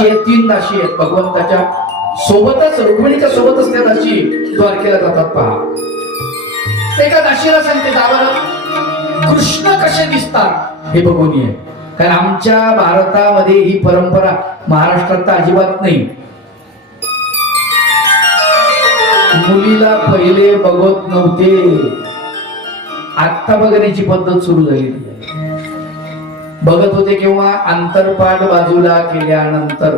दाशी आहेत, 3 दाशी आहेत भगवंताच्या सोबतच, रुक्मिणीच्या सोबतच त्या दाशी द्वारकेला जातात. पहा, एका दाशीला सांगते जावं कृष्ण कसे दिसतात हे बघून ये. कारण आमच्या भारतामध्ये ही परंपरा महाराष्ट्रात तर अजिबात नाही. मुलीला पहिले बघत नव्हते, आता बघण्याची पद्धत सुरू झाली. बघत होते केव्हा? अंतरपाठ बाजूला केल्यानंतर.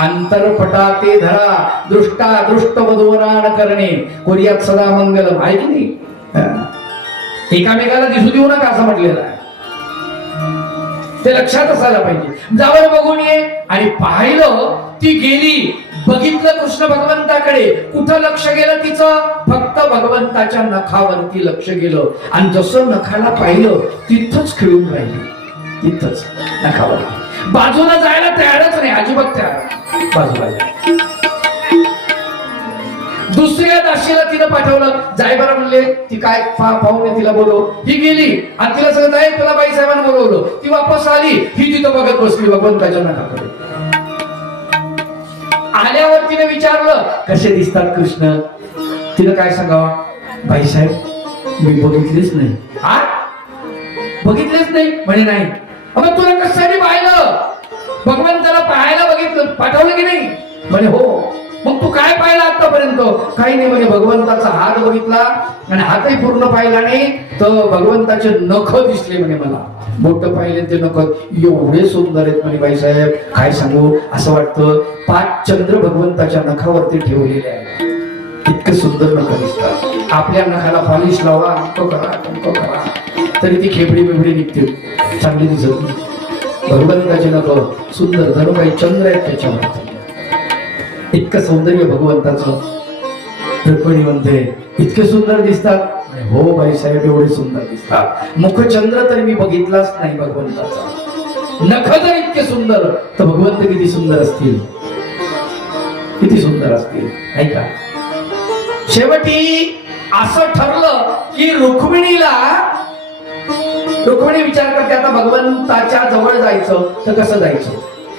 अंतरपटा ते धरा, दृष्टा दृष्ट वधूवरान करणे, कोरियात सदा मंगलम. आहे की नाही? एकामेकाला दिसू देऊ नका असं म्हटलेलं आहे. ते लक्षात असायला पाहिजे. जावं बघून ये. आणि पाहिलं, ती गेली, बघितलं कृष्ण भगवंताकडे. कुठं लक्ष गेलं तिचं? फक्त भगवंताच्या नखावरती लक्ष गेलं. आणि जसं नखाला पाहिलं तिथंच खिळून राहिली, तिथंच नखावरती. बाजूला जायला तयारच नाही, अजिबात तयार बाजूला जायला. दुसऱ्या दाशीला तिनं पाठवलं, जाय बरं म्हणले. ती काय पाहुणे तिला बोलव. ही गेली आणि तिला सगळं जाय, तुला बाई साहेबांना बोलवलं. ती वापस आली, ही तिथं बघत बसली भगवंताच्या नखाकडे. आल्यावर तिने विचारलं कसे दिसतात कृष्ण. तिनं काय सांगावं? बाईसाहेब मी बघितलेच नाही. हा, बघितलेच नाही म्हणे. नाही, मग तुला कशासाठी पाहिलं? भगवंताला पाहायला बघितलं, पाठवलं की नाही? म्हणे हो. मग तू काय पाहिलं आतापर्यंत? काही नाही म्हणे. भगवंताचा हात बघितला आणि हातही पूर्ण पाहिला नाही, तर भगवंताचे नख दिसले म्हणे मला. बोट पाहिले ते नख एवढे सुंदर आहेत म्हणे. बाईसाहेब काय सांगू, असं वाटतं 5 चंद्र भगवंताच्या नखावरती ठेवलेले आहेत. इतके सुंदर नख दिसतात. आपल्या नखाला पॉलिश लावा, तो करा, तो करा, तरी ती खेबडी बिबडी निघते, चांगली दिसत नाही. भगवंताचे नख सुंदर, जणू काही चंद्र आहेत त्याच्यावरती. इतकं सौंदर्य भगवंताचं. रुक्मिणी म्हणते इतके सुंदर दिसतात. हो बाईसाहेब एवढे सुंदर दिसतात. मुखचंद्र तर मी बघितलाच नाही भगवंताचा. नख जर इतके सुंदर, तर भगवंत किती सुंदर असतील, किती सुंदर असतील, नाही का? शेवटी असं ठरलं की रुक्मिणी विचार करते आता भगवंताच्या जवळ जायचं तर कसं जायचं.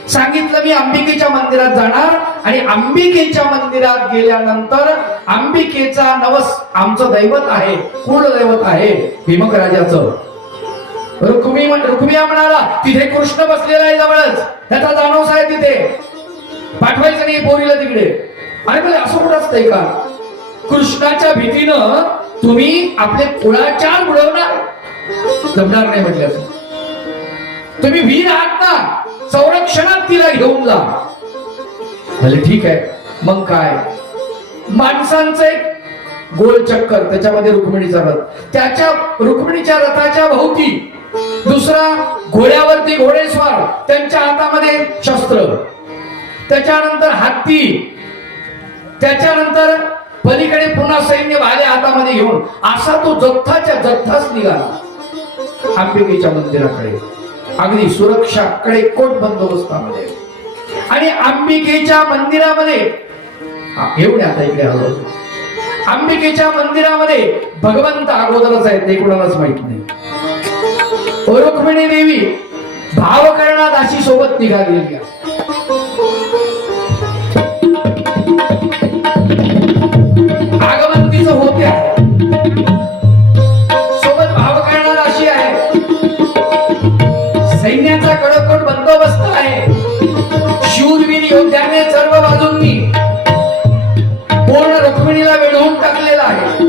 सांगितलं मी अंबिकेच्या मंदिरात जाणार आणि अंबिकेच्या मंदिरात गेल्यानंतर अंबिकेचा नवस आमचं दैवत आहे, कुलदैवत आहे भीमक राजाचं. रुक्मिणी म्हणाला तिथे कृष्ण बसलेला आहे जवळच, त्याचा जाणवस आहे तिथे, पाठवायचं नाही पोरीला तिकडे. आणि म्हणजे असं कुठं असतंय का? कृष्णाच्या भीतीनं तुम्ही आपले कुळाचार बुडवणार, जमणार नाही म्हटलं. असं तुम्ही वीर आहात ना, संरक्षणात तिला घेऊन जा. म्हणजे ठीक आहे. मग काय, माणसांचं एक गोल चक्कर, त्याच्यामध्ये रुक्मिणीचा रथ, त्याच्या रुक्मिणीच्या रथाच्या भोवती दुसरा घोड्यावरती घोडेस्वार, त्यांच्या हातामध्ये शस्त्र, त्याच्यानंतर हत्ती, त्याच्यानंतर पलीकडे पुन्हा सैन्य भाल्या हातामध्ये घेऊन असा तो जथ्थाच्या जथ्थाच निघाला अंबिकेच्या मंदिराकडे. अगदी सुरक्षा कडे कोट बंदोबस्तामध्ये. आणि अंबिकेच्या मंदिरामध्ये एवढे आता इकडे आलो. अंबिकेच्या मंदिरामध्ये भगवंत अगोदरच आहेत, ते कोणालाच माहित नाही. रुक्मिणी देवी भावकरणा दासी सोबत निघालेली. आगमंतीचं होत्या सोबत भावकरणा दासी आहे. सैन्याचा कडकोट बंदोबस्त आहे. शूरवीर योद्ध्याने सर्व बाजूंनी पूर्ण रुक्मिणीला वेढून टाकलेला आहे.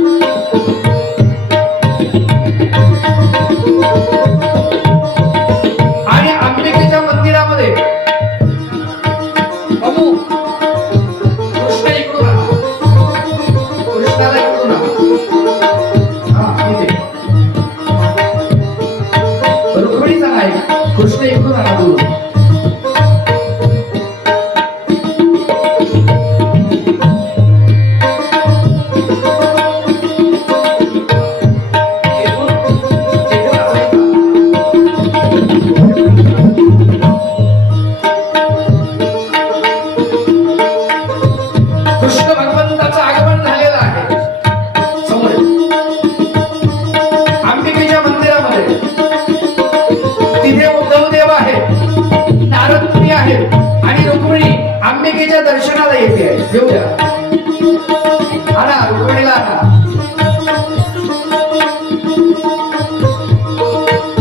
आणि अंबिकेच्या मंदिरामध्ये अमू कृष्ण इकडून आला, कृष्णाला इकडून आला. रुक्मिणीचा नाही, कृष्ण इकडून आला दूर. दर्शनाला येते आहे. येऊ द्या. आणा रुक्मिणीला आणा.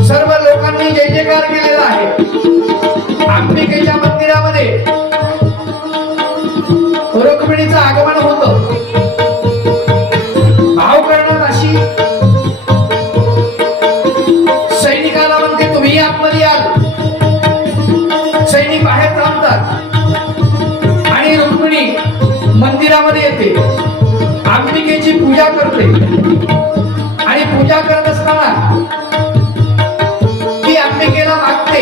सर्व लोकांनी जय जयकार केलेला आहे. अंबिकेच्या मंदिरामध्ये रुक्मिणीचं आगमन होतं. भाव करणार अशी सैनिकाला म्हणते तुम्ही आतमध्ये याल. सैनिक बाहेर थांबतात आणि रुक्मिणी मंदिरामध्ये येते. अंबिकेची पूजा करते आणि पूजा करत असताना ती अंबिकेला मागते,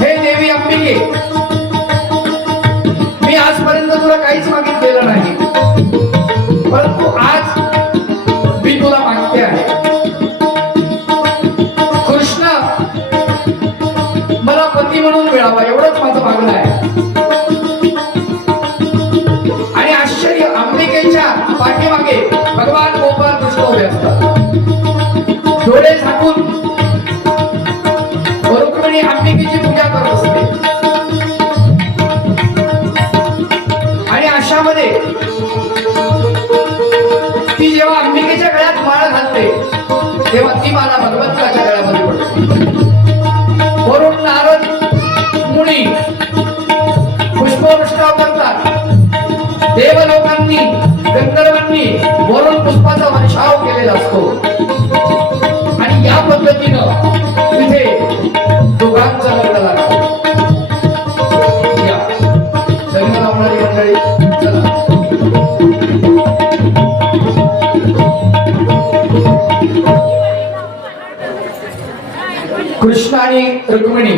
हे देवी अंबिके, मी आजपर्यंत तुला काहीच मागितलेलं नाही, परंतु आज मी तुला मागते आहे. कृष्ण मला पती म्हणून मिळावा एवढंच माझं मागणं आहे. आणि आश्चर्य, अंबिकेच्या पाठीमागे भगवान गोपाळ कृष्ण उभे असतात. डोळे झाकून रुक्मिणी अंबिकेची पूजा करत असते. आणि अशामध्ये ती जेव्हा अंबिकेच्या गळ्यात माळ घालते तेव्हा ती माला भगवंताच्या गळ्यामध्ये पडते. वरून नारद मुनी पुष्पवृष्टाव करतात. देवलोकांनी गंधर्वांनी वरून पुष्पाचा वर्षाव केलेला असतो. आणि या पद्धतीनं तिथे दोघांचं लग्न लागतं. या लग्न लावणारी मंडळी चला. कृष्ण आणि रुक्मिणी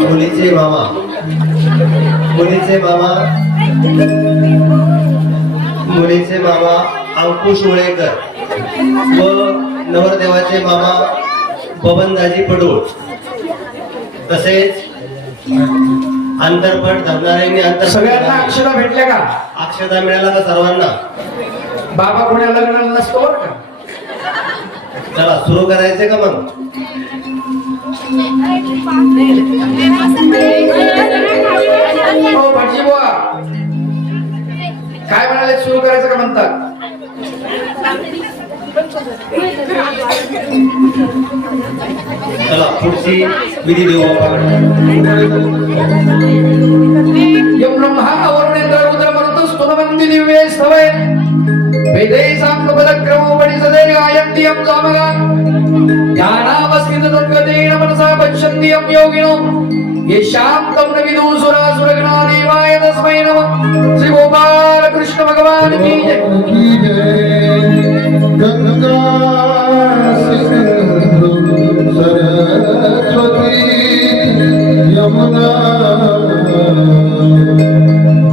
मुलीचे मामा मुलीचे मामा अंकुश ओळेकर व नवरदेवाचे मामा बबनदाजी पडोळ, तसेच अंतरपट धरणाऱ्यांनी सगळ्यांना अक्षता भेटल्या का? अक्षता मिळाला का सर्वांना? बाबा कोणा लग्नाला नसतो बरं का. चला सुरू करायचे का मग? हो भटजी बुवा, काय म्हणाले, सुरू करायचं का म्हणतात? चला पुढची विधी देऊ बापाकडे. यं ब्रह्मा वरुणेंद्र रुद्र मरुत स्तुतवन्ति दिव्ये स्तवै वेदैः साङ्गपदक्रमोपरि सदे गायन्ति यं सामगा ध्यानावस्थिततद्गतेन मनसा पश्यन्ति यं योगिनो येषां तं न विदुः सुरासुरगणा देवाय तस्मै नमः. श्री गोपाल कृष्ण भगवान की जय. गंगा सिंधु सरस्वती यमुना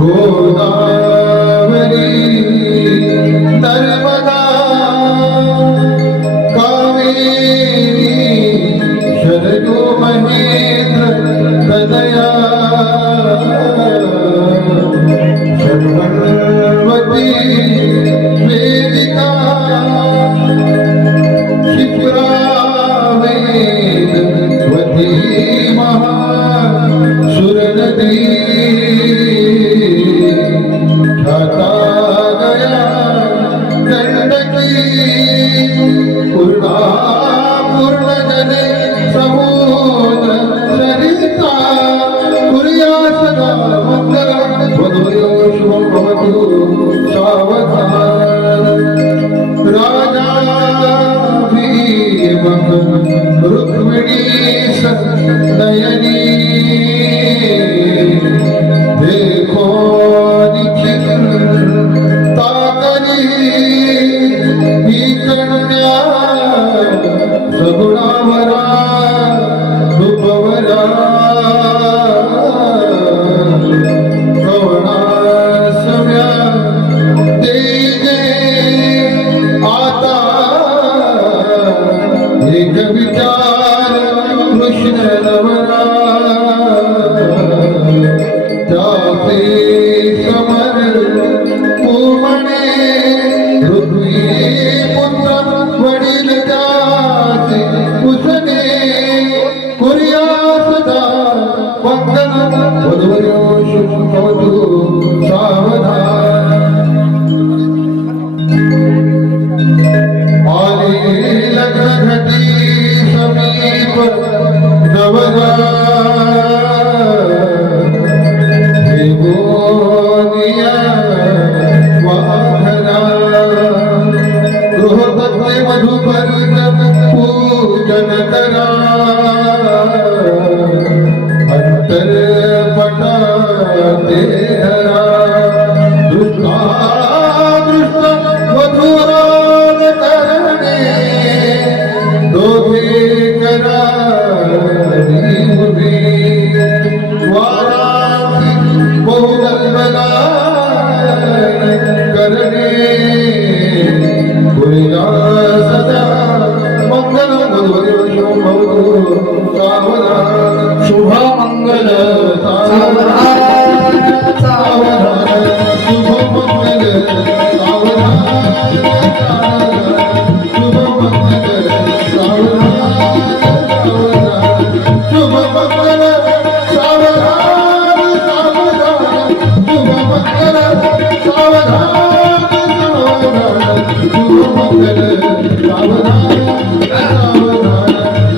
गोदावरी नर्मदा कावेरी शरयू महेंद्र हृदया शर्वणवती वेदिका क्षिप्रा वेदवती महासुरनदी ख्याता गया गंडकी पूर्णा पूर्णजने समुद्र सरिता कुर्या सदा मंगलम् वधूयो शुभं भवतु सावधान. राजा भीमः रुक्मिणी सनयनी देखो निखिल ताकरी ही कन्या सगुणावरा रूपवरा कवना रोहतचे मधुपर्क पूजन करा अंतरपटाते धरा दृष्टादृष्ट मधुरान करणे दोघे करा उभे वाराती बहुलबला करणे पुरीला सदा मंगल मधुरियो सावधा शुभ मंगल सावधान शुभ मंगल सावधान शुभ मंगल सावधान शुभ मंगल सावधान शुभ मंगल सावधान शुभ मंगल सावधान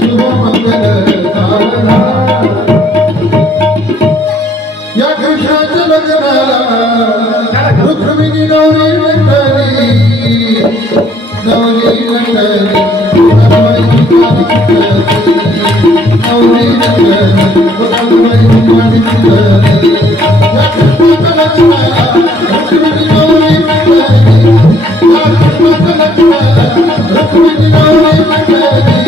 शुभ मंगल सावधान या कृष्णाच्या लग्नाला रुक्मिणी नवरी मंडळी नवरी मंडळी नवरी मंडळी या कृष्णाच्या लग्नाला रुक्मिणी नवरी मंडळी या कृष्णाच्या लग्नाला रुक्मिणी नवरी मंडळी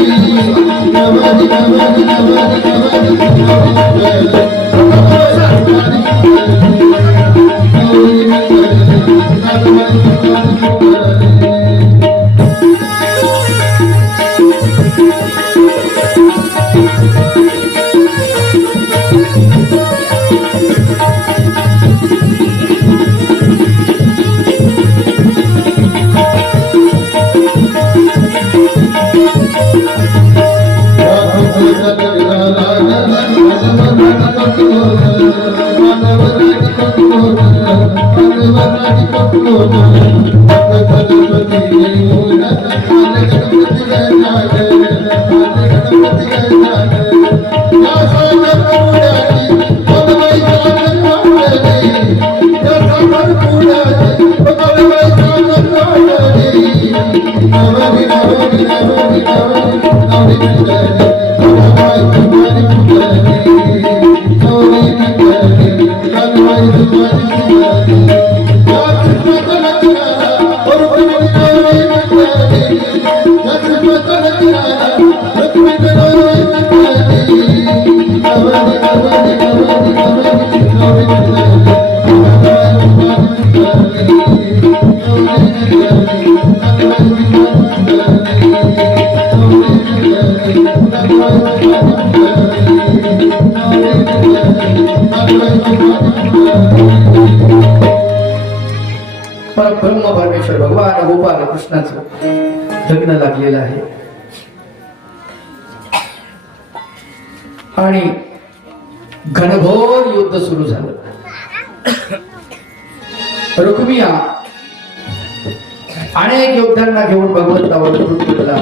नवरी नवरी नवरी नवरी परब्रह्म परमेश्वर भगवान गोपाल कृष्णाचं लग्न लागलेलं आहे आणि घनघोर युद्ध सुरू झालं. रुक्मिया अनेक योद्ध्यांना घेऊन भगवंतावर पडला.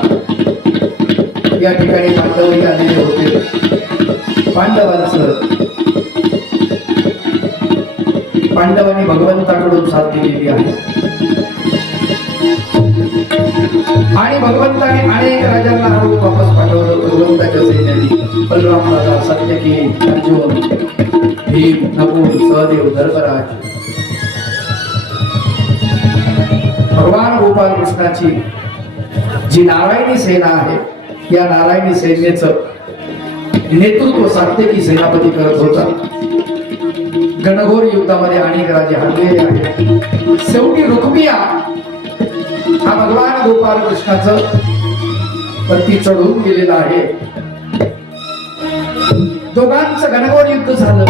या ठिकाणी पांडवही आलेले होते. पांडवांनी भगवंताकडून साथ दिलेली आहे आणि भगवंताने अनेक राजांना हळून वापस पाठवलं. भगवंताच्या सैन्याने बलराम राजा, सत्यकी, अर्जुन, भीम, नकुल, सहदेव, धर्मराज, भगवान गोपाल कृष्णाची जी नारायणी सेना आहे, या नारायणी सेनेचं नेतृत्व सात्यकी सेनापती करत होता. गणघोर युद्धामध्ये अनेक राजे हरलेले आहेत. शेवटी रुक्मिया हा भगवान गोपाल कृष्णाचं वरती चढून गेलेला आहे. दोघांचं घनघोर युद्ध झालं.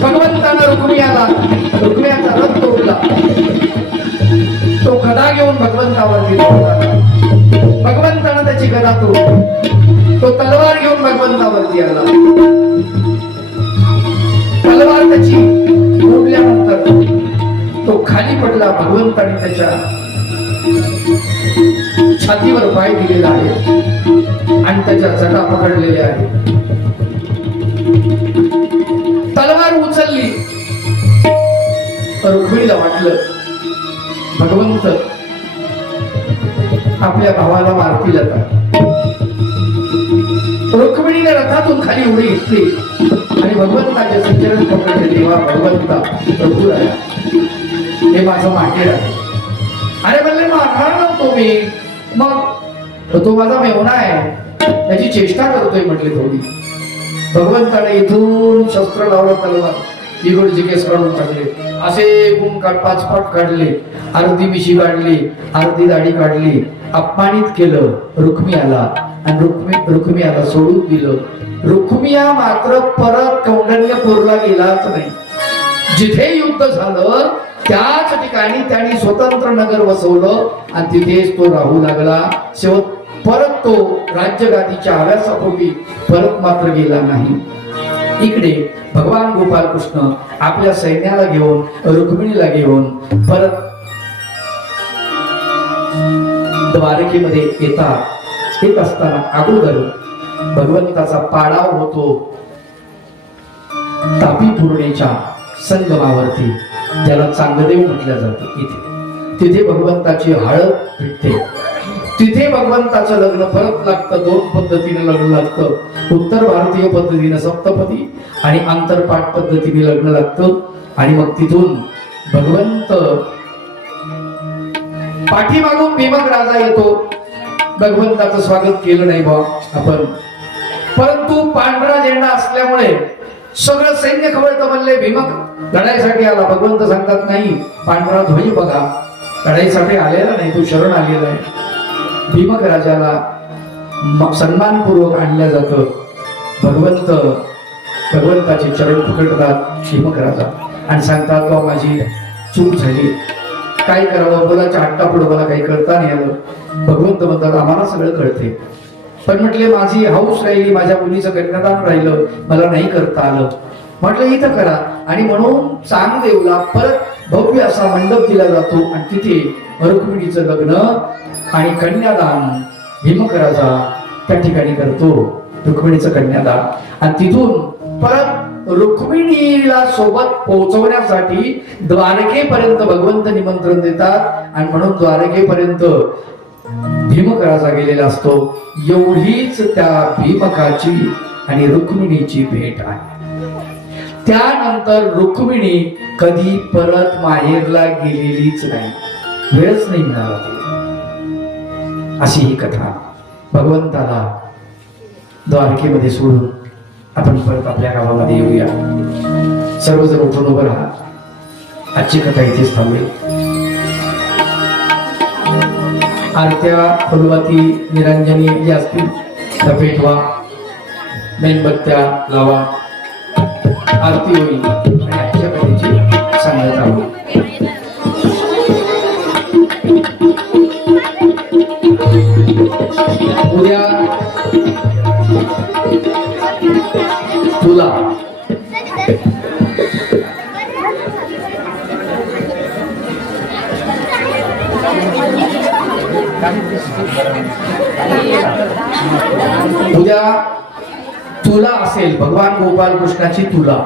भगवंतानं रुक्मियाचा रथ तोडला. तो गदा घेऊन भगवंतावरती धावला. भगवंतानं त्याची गदा तोडली. तो तलवार घेऊन भगवंतावरती आला. तलवार त्याची मोडल्यानंतर तो खाली पडला. भगवंताने त्याच्या छातीवर पाय दिलेला आहे आणि त्याच्या जटा पकडलेल्या आहेत. तलवार उचलली. रुक्मिणीला वाटलं भगवंत आपल्या भावाला मारतील आता. रुक्मिणीने रथातून खाली उडी घेतली आणि भगवंताचे संचलन पकडले. तेव्हा भगवंता प्रभू राया, हे माझं माहेर आहे. अरे म्हणले मारणार नव्हतो मी, मग तो माझा मेवणा आहे, त्याची चेष्टा करतोय म्हटले थोडी. भगवंताने इथून शस्त्र लावलं, तलवार इकडचे केस काढून टाकले, असे गुण 5 काढले, अर्धी मिशी काढली, अर्धी दाढी काढली, अपमानित केलं रुक्मियाला आणि रुक्मियाला सोडून दिलं. रुक्मिया मात्र परत कौंडण्यपूरला गेलाच नाही. जिथे युद्ध झालं त्याच ठिकाणी त्यांनी स्वतंत्र नगर वसवलं आणि तिथेच तो राहू लागला. शेवट परत तो राज्यगादीच्या हव्यासापोटी परत मात्र गेला नाही. इकडे भगवान गोपाल कृष्ण आपल्या सैन्याला घेऊन, रुक्मिणीला घेऊन परत द्वारकेमध्ये येत असताना अगोदर भगवंताचा पाडाव होतो तापी पूर्णेच्या संगमावरती, त्याला चांगदेव म्हटलं जातं. तिथे भगवंताची हळद भेटते. तिथे भगवंताचं लग्न परत लागतं. 2 पद्धतीने लग्न लागतं. उत्तर भारतीय पद्धतीने सप्तपदी आणि आंतरपाठ पद्धतीने लग्न लागतं. आणि मग तिथून भगवंत पाठीमागून भीमक राजा येतो. भगवंताचं स्वागत केलं नाही बा आपण, परंतु पांढरा झेंडा असल्यामुळे सगळं सैन्य खवळतं. म्हणले भीमक लढाईसाठी आला. भगवंत सांगतात नाही, पांढरा ध्वज बघा, लढाईसाठी आलेला नाही, तो शरण आलेला आहे. भीमक राजाला सन्मानपूर्वक आणलं जातं. भगवंताचे चरण पकडतात भीमक राजा आणि सांगतात, तो माझी चूक झाली, काय करावं, बोलाच्या हट्टा पुढे मला काही करता नाही आलं. भगवंत म्हणतात, आम्हाला सगळं कळते, पण म्हटले माझी हौस राहिली, माझ्या मुलीचं कन्यादान राहिलं, मला नाही करता आलं. म्हटलं इथं करा. आणि म्हणून चांगदेवला परत भव्य असा मंडप दिला जातो आणि तिथे रुक्मिणीचं लग्न आणि कन्यादान भीमक राजा त्या ठिकाणी करतो, रुक्मिणीचं कन्यादान. आणि तिथून परत रुक्मिणीला सोबत पोहोचवण्यासाठी द्वारकेपर्यंत भगवंत निमंत्रण देतात आणि म्हणून द्वारकेपर्यंत भीमक राजा गेलेला असतो. एवढीच त्या भीमकाची आणि रुक्मिणीची भेट आहे. त्यानंतर रुक्मिणी कधी परत माहेरला गेलेलीच नाही, वेळच नाही मिळाला तिला. अशी ही कथा भगवंताला द्वारकेमध्ये सोडून आपण परत आपल्या गावामध्ये येऊया. सर्वजण उठून उभं राहा. आजची कथा इथेच थांबेल. आरत्या, फुलवाती, निरंजनी जे असतील त्या पेटवा, मेणबत्त्या लावा, आरती होईल आणि आजच्या कथेची सांगता होईल. उद्या तुला तुला असेल भगवान गोपाल कृष्णाची तुला.